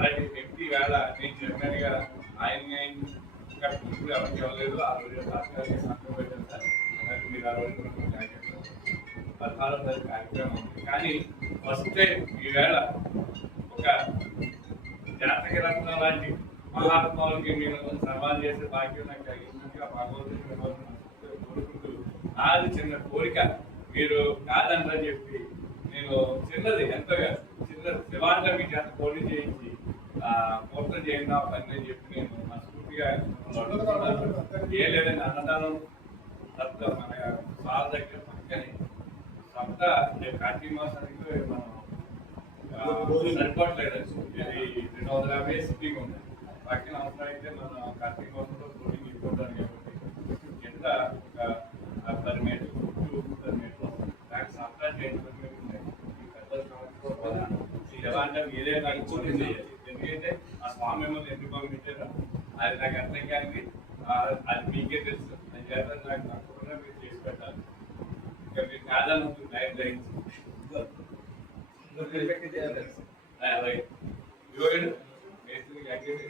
అలాంటి వ్యక్తి వేళ నేను ఆయన ఇంకా ఎవరికి ఇవ్వలేదు. ఆ రోజు రాష్ట్రానికి పెట్టాను సార్. నాకు మీరు ఆ రోజు కార్యక్రమం ఉంది కానీ ఫస్ట్ ఈవేళ ఒక జాతక రత్నం లాంటి మహాత్మాలకి మీరు సవాల్ చేసే భాగ్యం నాకు కలిగిందిగా భగవంతుడు కోరుకుంటూ నాది చిన్న కోరిక. మీరు కాదంటారని చెప్పి నేను చిన్నది ఎంతగా చిన్న శివాంగ మీ చేత పోటీ చేయించి ఆ చేయండి ఆ పని అని చెప్పి నేను మనస్ఫూర్తిగా మిమ్మల్ని ఏ లేదని అన్నదానం తప్ప మన సార్ దగ్గర పక్కనే సప్త రేపు కార్తీక మాసానికి మనం సరిపోవట్లేదు ఇది రెండు వందల యాభై సిట్టింగ్ ఉంది. పక్కన అవసరం అయితే మన కార్తీక మాసంలో కోడింగ్ ఇవ్వడానికి కాబట్టి ఎంత ఒక పది మీటర్లు టూ పది మీటర్లు దానికి సప్తా చేయించుకుని ఉన్నాయి? ఈ పెద్ద సంవత్సరం వల్ల ఈ మీరే నాకు చేయాలి. ఎందుకంటే ఆ స్వామి మిమ్మల్ని ఎందుకు పంపించారో అది నాకు అర్థం కానీ అది మీకే తెలుసు. అది చేత నాకు తప్పకుండా మీరు చేసి పెట్టాలి. ఇంకా మీరు కాదని టైం లైన్స్. అలాగే. ఇవ్వగలరు మేస్త్రికి అగ్గేసి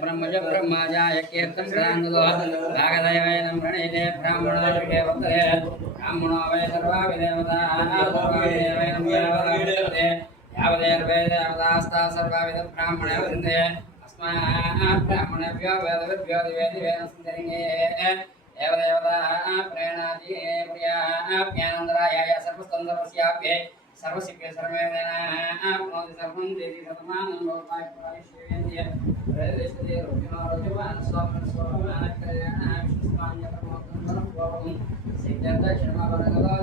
బ్రహ్మజ బ్రహ్మజాయ కీర్తం భాగదైవేనం ప్రణీతే వర్తతే బ్రాహ్మణో వై సర్వా విదేవతా సర్వా విదేవైనం యావదే యావదేర్వే దేవతాస్తా సర్వా విద బ్రాహ్మణ వృందే అస్మా బ్రాహ్మణభ్యో వేదవిభ్యో దివేది వేద సుందరింగే దేవదేవతా ప్రేణాది ప్రియా జ్ఞానందరాయ సర్వస్తందరస్యాప్యే సర్వసిద్ధి సర్వేదన ఆప్నోతి సర్వం దేవి సతమానం లోకాయ పరిశ్రేంద్య ప్రదేశదే రుచిమా రుచిమాన్ స్వామి స్వరమాన కళ్యాణ విష్ణుస్మాన్య ప్రమోదం పూర్వం సిద్ధాంత శర్మ వరగదా